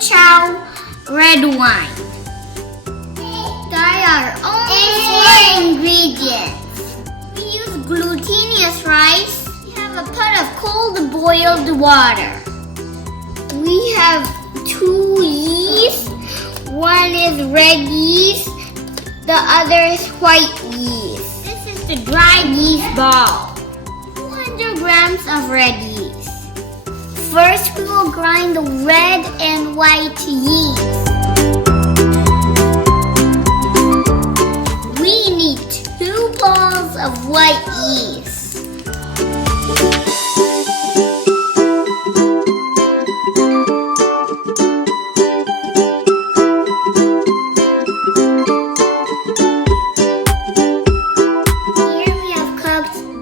chow red wine. There are only 4 ingredients. We use glutinous rice. We have a pot of cold boiled water. We have 2 yeasts. One is red yeast, the other is white yeast. This is the dried yeast ball. 200 grams of red yeast. First, we will grind the red and white yeast. We need 2 balls of white yeast.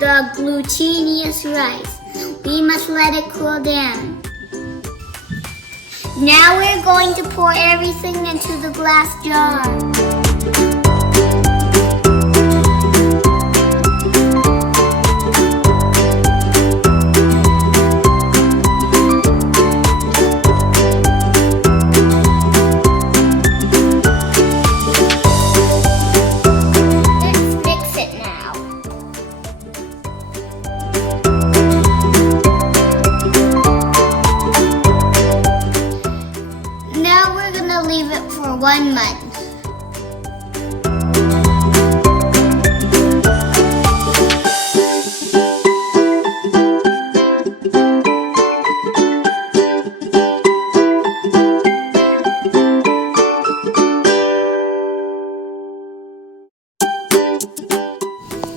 The glutinous rice. We must let it cool down. Now we're going to pour everything into the glass jar. Leave it for 1 month.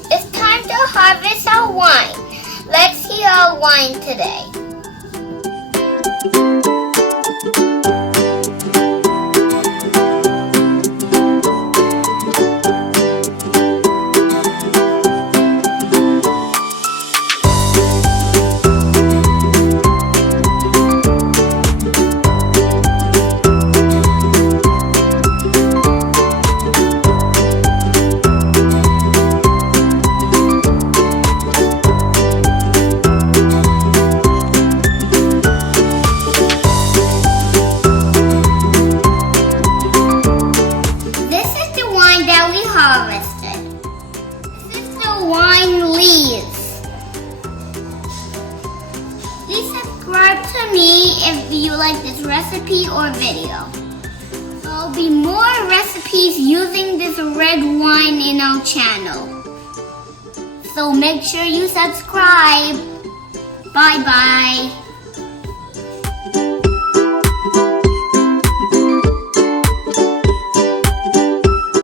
It's time to harvest our wine. Let's see our wine today. Harvested. This is the wine leaves. Please subscribe to me if you like this recipe or video. There'll be more recipes using this red wine in our channel. So make sure you subscribe. Bye bye.